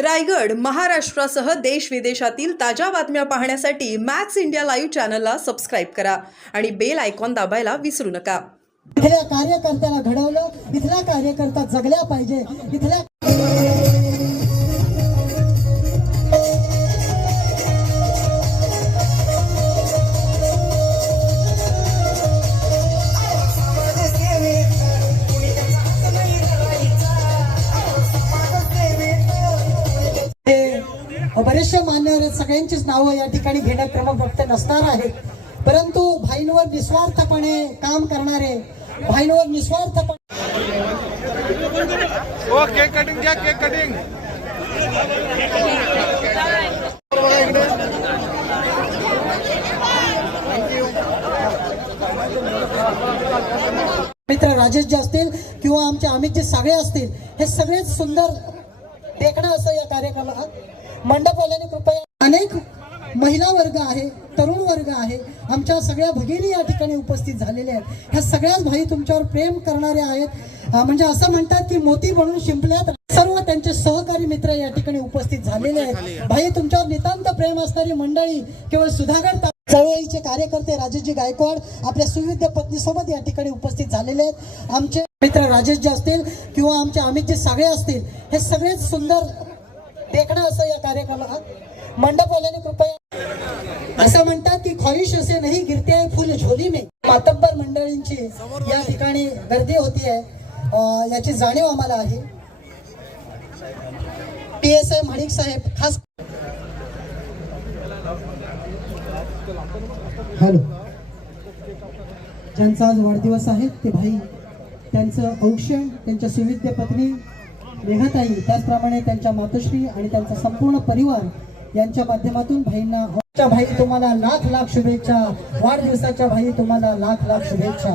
रायगड महाराष्ट्रासह देश विदेशातील ताज्या बातम्या पाहण्यासाठी मॅक्स इंडिया लाईव्ह चॅनलला सबस्क्राईब करा आणि बेल आयकॉन दाबायला विसरू नका। इथल्या कार्यकर्त्याला घडवलं, इथला कार्यकर्ता जगल्या पाहिजे। इथल्या बरेचसे मान्यवर सगळ्यांचीच नावं या ठिकाणी घेणं क्रमप्राप्त नसणार आहेत, परंतु भाईंवर निस्वार्थपणे काम करणारे, भाईंवर निस्वार्थपणे केक कटिंग घ्या, केक कटिंग। मित्र राजेश जे असतील किंवा आमचे अमित जे सागळे असतील, हे सगळेच सुंदर देखणं असं या कार्यक्रमात मंडपवाल्यांनी कृपया। अनेक महिला वर्ग आहे, तरुण वर्ग आहे, आमच्या सगळ्या भगिनी या ठिकाणी उपस्थित झालेल्या आहेत। ह्या सगळ्याच भाई तुमच्यावर प्रेम करणारे आहेत, म्हणजे असं म्हणतात की मोती बनून शिंपल्यात। सर्व त्यांचे सहकारी मित्र या ठिकाणी उपस्थित झालेले आहेत। भाई तुमच्यावर नितांत प्रेम असणारी मंडळी, केवळ सुधागड चळवळीचे कार्यकर्ते राजेशजी गायकवाड आपल्या सुविद्य पत्नीसोबत या ठिकाणी उपस्थित झालेले आहेत। आमचे मित्र राजेश जे असतील किंवा आमचे अमित जे सागळे असतील, हे सगळेच सुंदर देखणं असं या कार्यक्रमात मंडपवाल्यांनी कृपया। असं म्हणतात की ख्वाहिश से नहीं गिरते है फूल झोली में। मातब्बर मंडळींची या ठिकाणी गर्दी होती आहे, याची जाणीव आम्हाला आहे। PSI माणिक साहेब खास हॅलो, ज्यांचा आज वाढदिवस आहे ते भाई, त्यांचं औक्षण त्यांच्या सुविद्य पत्नी रेखाताई, त्याचप्रमाणे त्यांच्या मातोश्री आणि त्यांचा संपूर्ण परिवार यांच्या माध्यमातून भाईंना भाई तुम्हाला लाख लाख शुभेच्छा। वाढदिवसाच्या भाई तुम्हाला लाख लाख शुभेच्छा।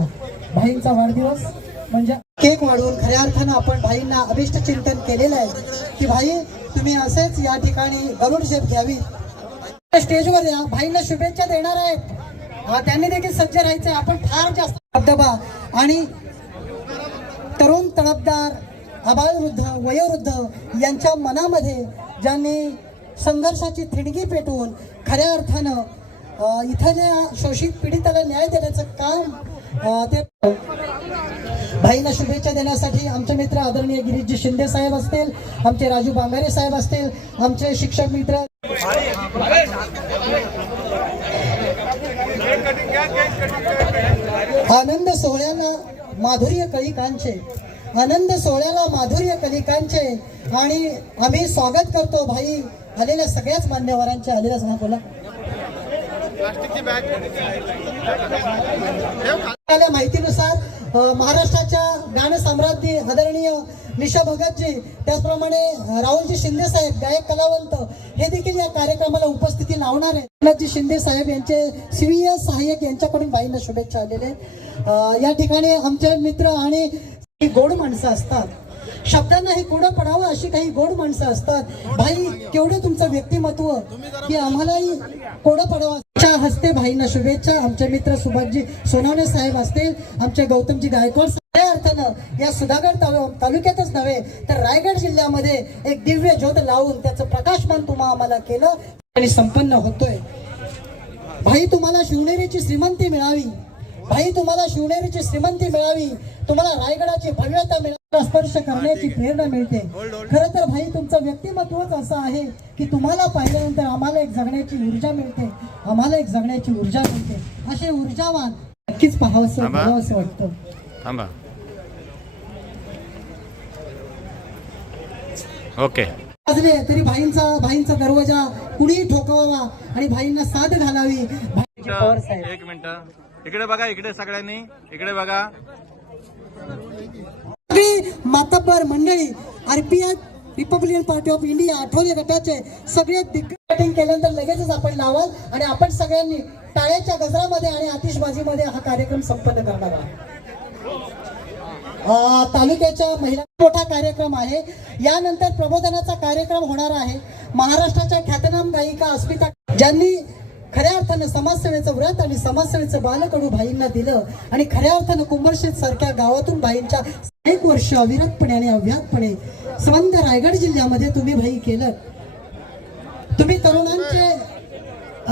भाईंचा वाढदिवस म्हणजे केक वाढवून खऱ्या अर्थानं आपण भाईंना अभिष्ट चिंतन केलेलं आहे की भाई तुम्ही असेच या ठिकाणी गरुड झेप घ्यावी, स्टेजवर या, भाईंना शुभेच्छा देणार आहेत। त्यांनी देखील सज्ज राहायचं। आपण फार जास्त धबधबा आणि तरुण तडफदार आबालवृद्ध वयोवृद्ध यांच्या मनामध्ये ज्यांनी संघर्षाची थिणगी पेटवून खऱ्या अर्थानं इथल्या शोषित पीडिताला न्याय देण्याचं काम ते भाईंना शुभेच्छा देण्यासाठी आमचे मित्र आदरणीय गिरीशजी शिंदे साहेब असतील, आमचे राजू बांगारे साहेब असतील, आमचे शिक्षक मित्र आनंद सोहळ्याला माधुर्य कलिकांचे, आनंद सोहळ्याला माधुर्य कलिकांचे आणि आम्ही स्वागत करतो भाई आलेल्या सगळ्याच मान्यवरांचे। आलेल्या सांगा बोला माहितीनुसार महाराष्ट्राच्या गान सम्राज्ञी आदरणीय निशा भगतजी, त्याचप्रमाणे राहुलजी शिंदे साहेब गायक कलावंत हे देखील या कार्यक्रमाला उपस्थिती लावणार आहेत। शिंदे साहेब यांचे CVS सहाय्यक यांच्याकडून भाईंना शुभेच्छा आलेल्या आहेत। या ठिकाणी आमचे मित्र आणि गोड माणसं असतात, शब्दांना हे कोडं पडावं अशी काही गोड माणसं असतात। भाई केवढं तुमचं व्यक्तिमत्व की आम्हालाही कोडं पडावं। हस्ते भाईंना शुभेच्छा। आमचे मित्र सुभाषजी सोनावणे साहेब असतील, आमचे गौतमजी गायकवाड, खऱ्या अर्थानं या सुधागड तालुक्यातच नव्हे तर रायगड जिल्ह्यामध्ये एक दिव्य ज्योत लावून त्याचं प्रकाशमान तुम्हा आम्हाला केलं आणि संपन्न होतोय। भाई तुम्हाला शिवनेरीची श्रीमंती मिळावी, भाई तुम्हाला शिवनेरीची श्रीमंती मिळावी, तुम्हाला रायगडाची भव्यता मिळावी, स्पर्श करण्याची प्रेरणा मिळते। खरं तर भाई तुमचं व्यक्तिमत्वच असं आहे की तुम्हाला पाहिल्यानंतर आम्हाला एक जगण्याची ऊर्जा मिळते, आम्हाला एक जगण्याची ऊर्जा मिळते। असे ऊर्जावान नक्कीच पाहावंसं वाटतं। थांबा, ओके वाजले तरी भाईंचा दरवाजा कुणीही ठोकावा आणि भाईंना साथ घालावी। एक मिनिट इकडे बघा, इकडे सगळ्यांनी इकडे बघा। मातब्बर मंडळी, RPI Republican party of India Athawale गटाचे सगळे कटिंग केल्यानंतर लगेचच आपण लावाल आणि आपण सगळ्यांनी टाळ्याच्या गजरामध्ये आणि आतिषबाजीमध्ये हा कार्यक्रम संपन्न करणार आहोत। तालुक्याच्या महिला मोठा कार्यक्रम आहे। यानंतर प्रबोधनाचा कार्यक्रम होणार आहे। महाराष्ट्राच्या ख्यातनाम गायिका अस्मिता, ज्यांनी खऱ्या अर्थाने समाजसेवेचं व्रत आणि समाजसेवेचं बालकडू भाईंना दिलं आणि खऱ्या अर्थानं कुंभरशेत सारख्या गावातून भाईंच्या 1 वर्ष अविरतपणे आणि अव्याहतपणे संबंध रायगड जिल्ह्यामध्ये तुम्ही भाई केलं. तुम्ही तरुणांचे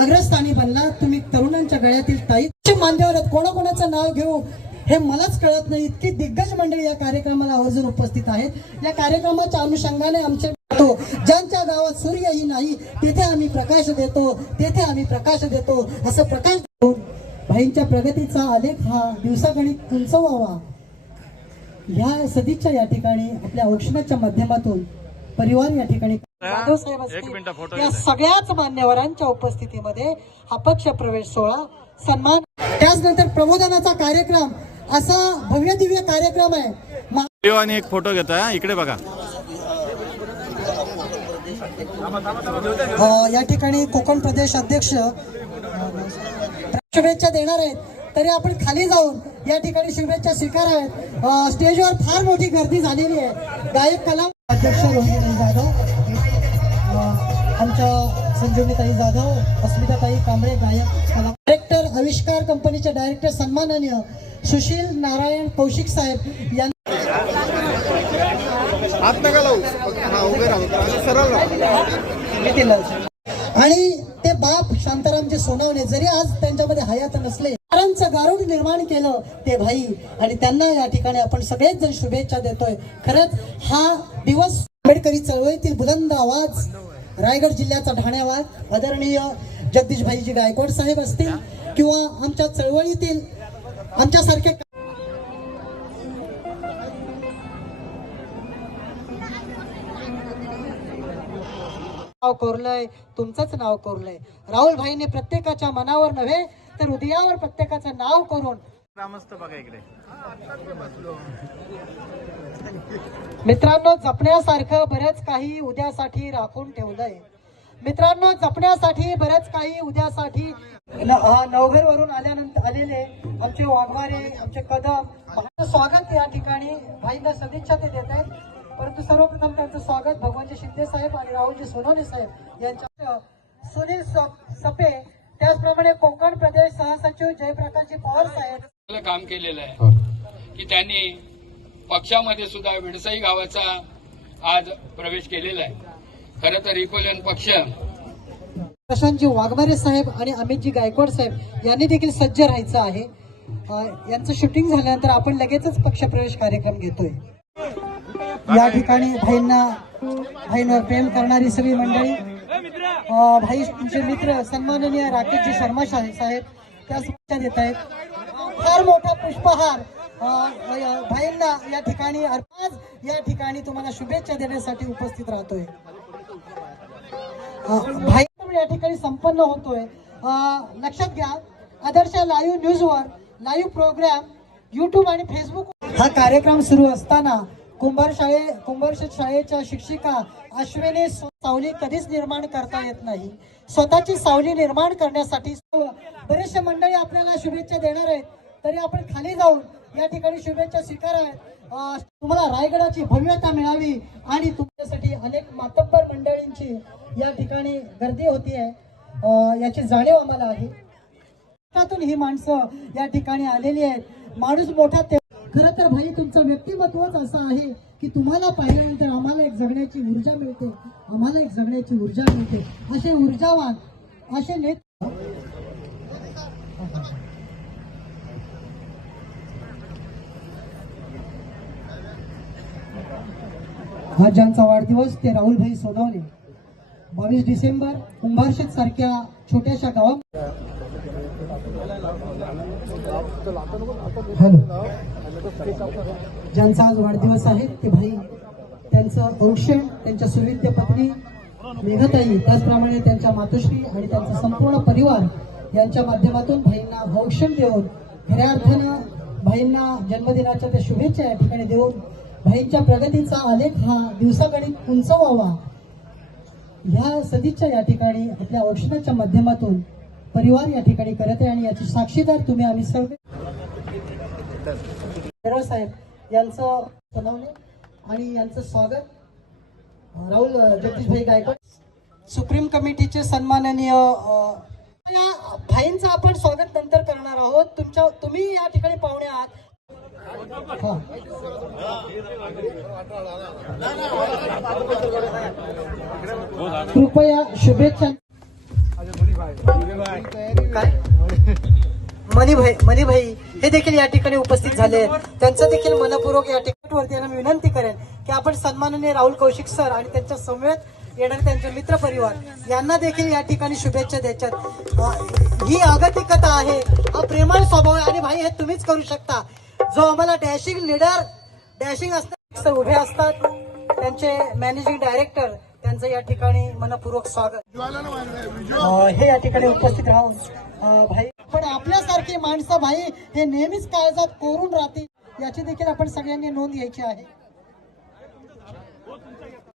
अग्रस्थानी बनला. तुम्ही तरुणांच्या गळ्यातील ताईचे मान्यवर आहेत. कोणाकोणाचं नाव घेऊ हे मलाच कळत नाही. इतकी दिग्गज मंडळी या कार्यक्रमाला आवर्जून उपस्थित आहेत. या कार्यक्रमाच्या अनुषंगाने आमचे ज्यांच्या गावात सूर्यही नाही तेथे आम्ही प्रकाश देतो, तेथे आम्ही प्रकाश देतो, असं प्रकाश देऊन भाईंच्या प्रगतीचा आलेख हा दिवसागणिक उंच व्हावा ह्या सदिच्छा या ठिकाणी आपल्या औक्षणाच्या माध्यमातून परिवार या ठिकाणी जाधव साहेब एक मिनिट फोटो असतील, या सगळ्याच मान्यवरांच्या उपस्थितीमध्ये हा पक्ष प्रवेश सोहळा सन्मान, त्याचनंतर प्रबोधनाचा कार्यक्रम असा भव्य दिव्य कार्यक्रम आहे. व्हिडिओ आणि एक फोटो घेता. इकडे बघा. या ठिकाणी कोकण प्रदेश अध्यक्ष शुभेच्छा देणार आहेत. तरी आपण खाली जाऊन या ठिकाणी शुभेच्छा स्वीकाराव्यात. स्टेजवर फार मोठी गर्दी झालेली आहे. गायक कला अध्यक्ष रोहिणी जाधव, आमच्या संजीवनीताई जाधव, अस्मिताताई कांबळे गायक कला, डायरेक्टर आविष्कार कंपनीचे डायरेक्टर सन्माननीय सुशील नारायण कौशिक साहेब यांनी आणि ते बाप शांतारामजी सोनावणे जरी आज त्यांच्यामध्ये हयात नसले, गारुड निर्माण केलं ते भाई, आणि त्यांना या ठिकाणी आपण सगळेच जण शुभेच्छा देतोय. खरंच हा दिवस आंबेडकरी चळवळीतील बुलंद आवाज, रायगड जिल्ह्याचा ठाण्यावाद आदरणीय जगदीश भाईजी गायकवाड साहेब असतील किंवा आमच्या चळवळीतील आमच्यासारखे नाव कोरलंय, तुमचंच नाव कोरलंय. राहुल भाईने प्रत्येकाच्या मनावर नव्हे तर हृदयावर प्रत्येकाचं नाव करून ग्रामस्थ बघा इकडे. मित्रांनो, जपण्यासारखं बरेच काही उद्यासाठी राखून ठेवलंय. मित्रांनो, जपण्यासाठी बरेच काही उद्यासाठी नवघर वरून आलेले आमचे वाघमारे, आमचे कदम, स्वागत या ठिकाणी भाईंना सदिच्छा ते देत आहेत. परंतु सर्वप्रथम त्यांचं स्वागत भगवानजी शिंदे साहेब आणि राहुलजी सोनवणे साहेब यांच्या, सुनील सपे, त्याचप्रमाणे कोकण प्रदेश सहसचिव जयप्रकाशजी पवार साहेब काम केलेलं आहे की त्यांनी पक्षामध्ये सुद्धा विडसाई गावाचा आज प्रवेश केलेला आहे. खरं तर रिपब्लिकन पक्ष प्रशांतजी वाघमारे साहेब आणि अमितजी गायकवाड साहेब यांनी देखील सज्ज राहायचं आहे. यांचं शूटिंग झाल्यानंतर आपण लगेचच पक्षप्रवेश कार्यक्रम घेतोय. या ठिकाणी भाईंवर प्रेम करणारी सगळी मंडळी, भाई तुमचे मित्र सन्माननीय राकेशजी शर्मा साहेब त्या शुभेच्छा देत आहेत. फार मोठा पुष्पहार भाईंना या ठिकाणी आज या ठिकाणी तुम्हाला शुभेच्छा देण्यासाठी उपस्थित राहतोय. भाई या ठिकाणी संपन्न होतोय. लक्षात घ्या, आदर्श लाईव्ह न्यूजवर लाईव्ह प्रोग्राम युट्यूब आणि फेसबुक हा कार्यक्रम सुरू असताना कुंभारशेठ शाळेच्या शिक्षिका अश्विनी सावली कधीच निर्माण करता येत नाही. स्वतःची सावली निर्माण करण्यासाठी बरेचसे मंडळी आपल्याला शुभेच्छा देणार आहेत. तरी आपण खाली जाऊन या ठिकाणी शुभेच्छा स्वीकाराव्यात. तुम्हाला रायगडाची भव्यता मिळावी आणि तुमच्यासाठी अनेक मातब्बर मंडळींची या ठिकाणी गर्दी होती आहे याची जाणीव आम्हाला आहे. त्यातून ही माणसं या ठिकाणी आलेली आहेत. माणूस मोठा खरं तर भाई तुमचं व्यक्तिमत्वच असं आहे की तुम्हाला पाहिल्यानंतर आम्हाला एक जगण्याची ऊर्जा मिळते, आम्हाला एक जगण्याची ऊर्जा मिळते. असे ऊर्जावान असे नेते हा ज्यांचा वाढदिवस ते राहुलभाई सोनवणे. 22 डिसेंबर कुंभारशेत सारख्या छोट्याशा गावात ज्यांचा आज वाढदिवस आहे ते भाई, त्यांचं औक्षण, त्यांच्या सुविद्य पत्नी मेघताई, त्याचप्रमाणे त्यांच्या मातोश्री आणि त्यांचा संपूर्ण परिवार यांच्या माध्यमातून भाईंना औक्षण देऊन खऱ्या अर्थानं भाईंना जन्मदिनाच्या त्या शुभेच्छा या ठिकाणी देऊन भाईंच्या प्रगतीचा आलेख हा दिवसागणिक उंच व्हावा ह्या सदिच्छा या ठिकाणी आपल्या औक्षणाच्या माध्यमातून परिवार या ठिकाणी करत आहे. आणि याची साक्षीदार तुम्ही आम्ही सर्व साहेब यांचं बनवले आणि यांचं स्वागत राहुल जगदीशभाई गायकवाड, सुप्रीम कमिटीचे सन्माननीय भाईंचं आपण स्वागत नंतर करणार आहोत. तुम्ही या ठिकाणी पाहुणे आहात. हा. कृपया शुभेच्छा. काय मणिभाई हे देखील या ठिकाणी उपस्थित झाले आहेत. त्यांचं देखील मनपूर्वक या ठिकाणी मी विनंती करेन की आपण सन्माननीय राहुल कौशिक सर आणि त्यांच्या समवेत येणारे त्यांचे मित्र परिवार यांना देखील या ठिकाणी शुभेच्छा द्यायच्यात. ही अगतिकता आहे, हा प्रेमळ स्वभाव आहे आणि भाई हे तुम्हीच करू शकता. जो आम्हाला डॅशिंग लीडर डॅशिंग असतात सर उभे असतात, त्यांचे मॅनेजिंग डायरेक्टर त्यांचं या ठिकाणी मनपूर्वक स्वागत. हे या ठिकाणी उपस्थित राहून भाई पण आपल्यासारखी माणसं भाई हे नेहमीच काळजात कोरून राहतील याची देखील आपण सगळ्यांनी नोंद घ्यायची आहे.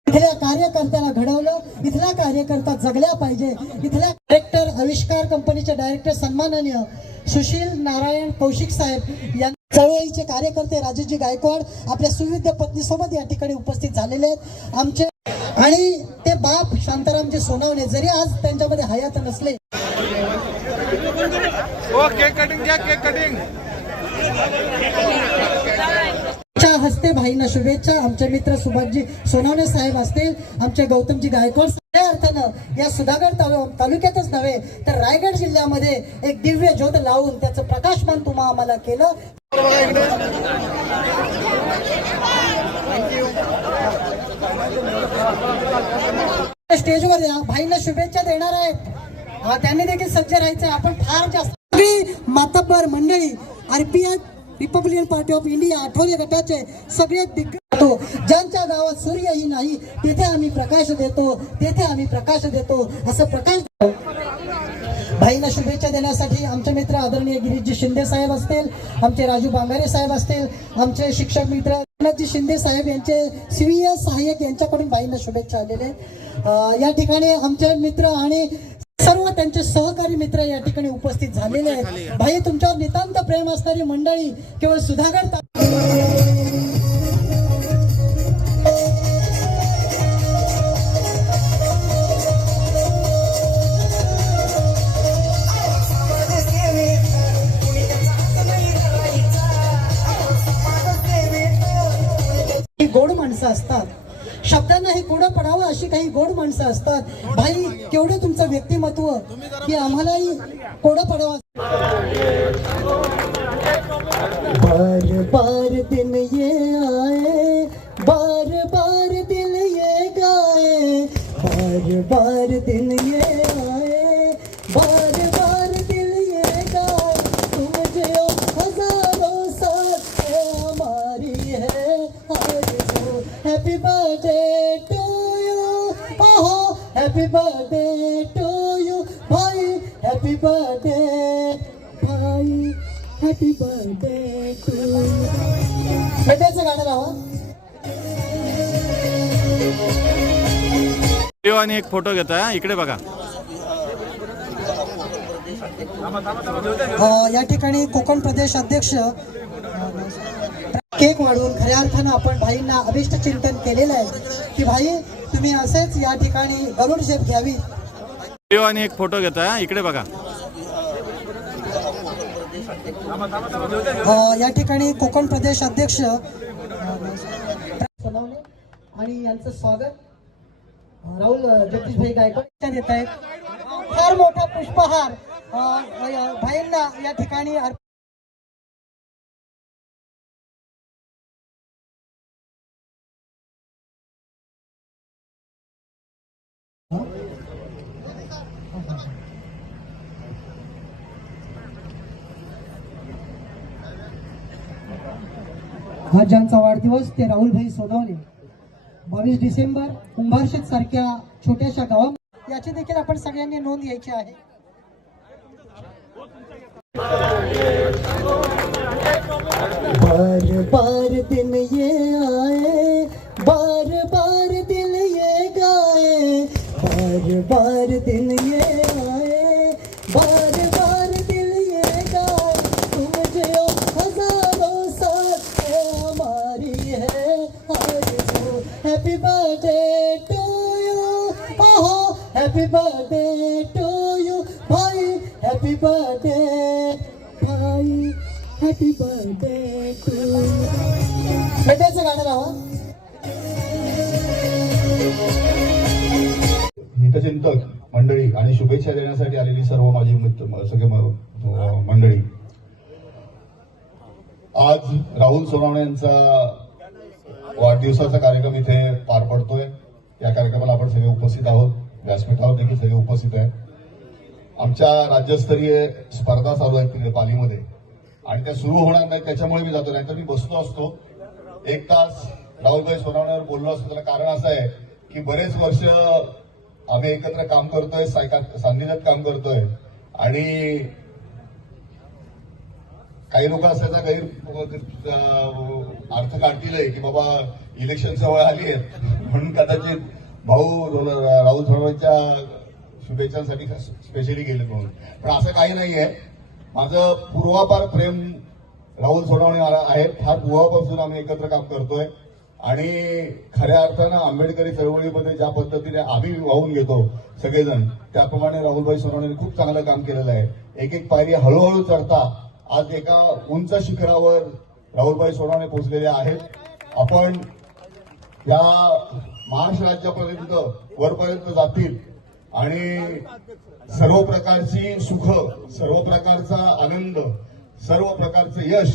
इथल्या कार्यकर्त्याला घडवलं, इथला कार्यकर्ता जगल्या पाहिजे. इथल्या डायरेक्टर आविष्कार कंपनीचे डायरेक्टर सन्माननीय सुशील नारायण कौशिक साहेब यांनी चळवळीचे कार्यकर्ते राजेशजी गायकवाड आपल्या सुविद्य पत्नीसोबत या ठिकाणी उपस्थित झालेले आहेत. आमचे आणि ते बाप शांतारामजी सोनावणे जरी आज त्यांच्यामध्ये हयात नसले. केक कटिंग घ्या, केक कटिंग. हस्ते भाईंना शुभेच्छा. आमचे मित्र सुभाषजी सोनावणे साहेब असतील, आमचे गौतमजी गायकवाड. खऱ्या अर्थानं या सुधागड तालुक्यातच नव्हे तर रायगड जिल्ह्यामध्ये एक दिव्य ज्योत लावून त्याचं प्रकाशमान तुम्हा आम्हाला केलं. स्टेजवर या भाईंना शुभेच्छा देणार आहेत. त्यांनी देखील सज्ज राहायचं. आपण फार जास्त मातब्बर मंडळी RPF Republican party of India Athawale गटाचे सगळे दिग्गज ज्यांच्या गावात सूर्यही नाही तिथे आम्ही प्रकाश देतो, तेथे आम्ही प्रकाश देतो असं प्रकाश. भाईंना शुभेच्छा देण्यासाठी आमचे मित्र आदरणीय गिरीशजी शिंदे साहेब असतील, आमचे राजू बांगारे साहेब असतील, आमचे शिक्षक मित्र एकनाथजी शिंदे साहेब यांचे CVS सहाय्यक यांच्याकडून भाईंना शुभेच्छा आलेले. या ठिकाणी आमचे मित्र आणि सर्व त्यांचे सहकारी मित्र या ठिकाणी उपस्थित झालेले आहेत. भाई तुमच्यावर नितांत प्रेम असणारी मंडळी केवळ सुधागड गोड माणसं असतात. शब्दांना हे कोडं पडावं अशी काही गोड माणसं असतात. भाई केवढं तुमचं व्यक्तिमत्व की आम्हालाही कोडं पडावं. बार बार दिन ये आए, बार बार दिल ये गाए, बार बार दिन ये आए, बार बार दिल ये गाए, तुम जो हजारों साथ हमारी है आरज़ू. हैप्पी बर्थडे टू यू, ओहो हैप्पी बर्थडे टू यू भाई, हैप्पी बर्थडे भाई, हैप्पी बर्थडे टू यू. बेटाचं गाणं लावा. आणि एक फोटो घेता, इकडे बघा. या ठिकाणी कोकण प्रदेश अध्यक्ष केक वाढवून खऱ्या अर्थानं आपण भाईंना अभिष्ट चिंतन केलेलं आहे की भाई तुम्ही असेच या ठिकाणी गरुड शेप घ्यावी. आणि एक फोटो घेता, इकडे बघा. या ठिकाणी कोकण प्रदेश अध्यक्ष सोनावणे आणि यांचं स्वागत राहुल जगदीशभाई गायकवाड देत आहेत. फार मोठा पुष्पहार भाईंना या ठिकाणी आज ज्यांचा वाढदिवस ते राहुलभाई सोनावणे 22 डिसेंबर कुंभारशेत सारख्या छोट्याशा गावात याची देखील आपण सगळ्यांनी नोंद घ्यायची आहे. बार बार दिन ये आए, बार बार दिल ये गाए, बार बार दिन ये आए, बार बार दिल ये गाए, तुम जो हजारों साथ हमारी है आरज़ू. हैप्पी बर्थडे टू यू, ओहो हैप्पी बर्थडे टू यू भाई, हैप्पी बर्थडे भाई, हॅपी बर्थडे टू भेटायचं गाणं लावा. हितचिंतक मंडळी आणि शुभेच्छा देण्यासाठी आलेली सर्व माझी सगळे मंडळी, आज राहुल सोनवणे यांचा वाढदिवसाचा कार्यक्रम इथे पार पडतोय. या कार्यक्रमाला आपण सगळे उपस्थित आहोत, व्यासपीठावर देखील सगळे उपस्थित आहेत. आमच्या राज्यस्तरीय स्पर्धा चालू आहेत तिथे पालीमध्ये आणि त्या सुरू होणार नाही त्याच्यामुळे मी जातो, नाहीतर मी बसलो असतो 1 तास राहुलभाई सोनवणेवर बोललो असतो. त्याला कारण असं आहे की बरेच वर्ष आम्ही एकत्र काम करतोय, सान्निध्यात काम करतोय आणि काही लोक असायचा गैर अर्थ काढतील की बाबा इलेक्शनच्या वेळ आली आहे म्हणून कदाचित भाऊ राहुल सोनवणेच्या शुभेच्छांसाठी स्पेशली गेले म्हणून, पण असं काही नाहीये. माझं पूर्वापार प्रेम राहुल सोनवणे आहे. फार पूर्वापासून आम्ही एकत्र काम करतोय आणि खऱ्या अर्थानं आंबेडकरी चळवळीमध्ये ज्या पद्धतीने आम्ही वाहून घेतो सगळेजण, त्याप्रमाणे राहुलभाई सोनवणेंनी खूप चांगलं काम केलेलं आहे. एक एक पायरी हळूहळू चढता आज एका उंच शिखरावर राहुलभाई सोनवणे पोहोचलेले आहेत. आपण या महाराष्ट्र राज्यापर्यंत वरपर्यंत जातील आणि सर्व प्रकारची सुख, सर्व प्रकारचा आनंद, सर्व प्रकारचं यश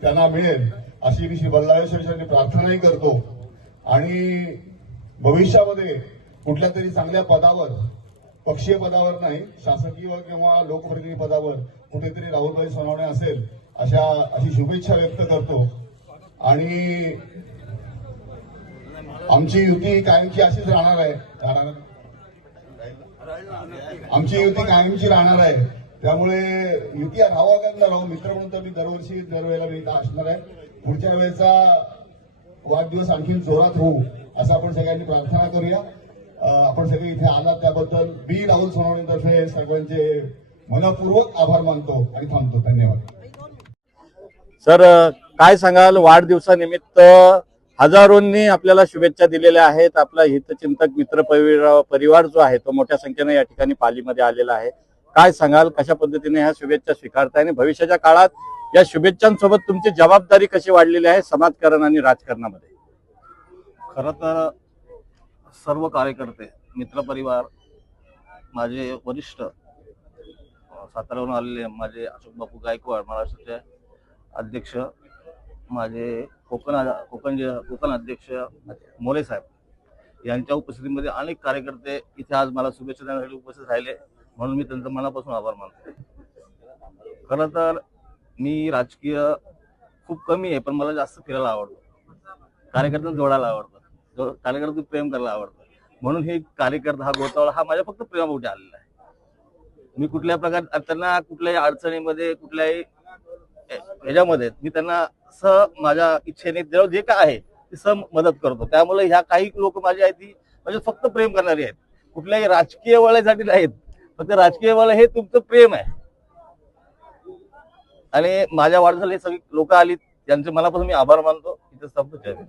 त्यांना मिळेल अशी मी श्री बल्लाळेश्वरांनी प्रार्थनाही करतो. आणि भविष्यामध्ये कुठल्या तरी चांगल्या पदावर, पक्षीय पदावर नाही, शासकीय किंवा लोकप्रतिनिधी पदावर कुठेतरी राहुलभाई सोनवणे असेल अशी शुभेच्छा व्यक्त करतो. आणि आमची युती कायमची अशीच राहणार आहे. आमची युती कायमची राहणार आहे. त्यामुळे युती राहावा का न राहू, मित्र म्हणून तर मी दरवेळेला मी इथं असणार आहे. पुढच्या वेळेचा वाढदिवस आणखी जोरात होऊ असं आपण सगळ्यांनी प्रार्थना करूया. आपण सगळे इथे आलात त्याबद्दल मी राहुल सोनवणेतर्फे सर्वांचे मनपूर्वक आभार मानतो आणि थांबतो. धन्यवाद. सर, काय सांगाल, वाढदिवसानिमित्त हजारोंनी आपल्याला शुभेच्छा दिलेल्या आहेत. आपला हितचिंतक मित्र परिवार जो आहे तो मोठ्या संख्येने या ठिकाणी पालीमध्ये आलेला आहे. काय सांगाल, कशा पद्धतीने ह्या शुभेच्छा स्वीकारताय आणि भविष्याच्या काळात या शुभेच्छांसोबत तुमची जबाबदारी कशी वाढलेली आहे समाजकारण आणि राजकारणामध्ये? खरं तर सर्व कार्यकर्ते, मित्रपरिवार, माझे वरिष्ठ, साताऱ्यावरून आलेले माझे अशोक बापू गायकवाड महाराष्ट्राचे अध्यक्ष, माझे कोकण अध्यक्ष मोरे साहेब यांच्या उपस्थितीमध्ये अनेक कार्यकर्ते इथे आज मला शुभेच्छा देण्यासाठी उपस्थित राहिले, म्हणून मी त्यांचा मनापासून आभार मानतो. खरं तर मी राजकीय खूप कमी आहे, पण मला जास्त फिरायला आवडतं, कार्यकर्त्यांना जोडायला आवडतं, कार्यकर्ते प्रेम करायला आवडतं. म्हणून हे कार्यकर्ता, हा गोतावळा हा माझ्या फक्त प्रेमापोटी आलेला आहे. मी कुठल्या प्रकारे त्यांना कुठल्याही अडचणीमध्ये, कुठल्याही ह्याच्यामध्ये मी त्यांना माझ्या इच्छेने जे काय आहे ते मदत करतो. त्यामुळे ह्या काही लोक माझी आहेत ती म्हणजे फक्त प्रेम करणारी आहेत, कुठल्याही राजकीय वळ्यासाठी नाहीत. फक्त राजकीय वळ हे तुमचं प्रेम आहे. आणि माझ्या वाढदिवसाला सगळी लोक आली, त्यांचे मनापासून मी आभार मानतो. इथे संपतो.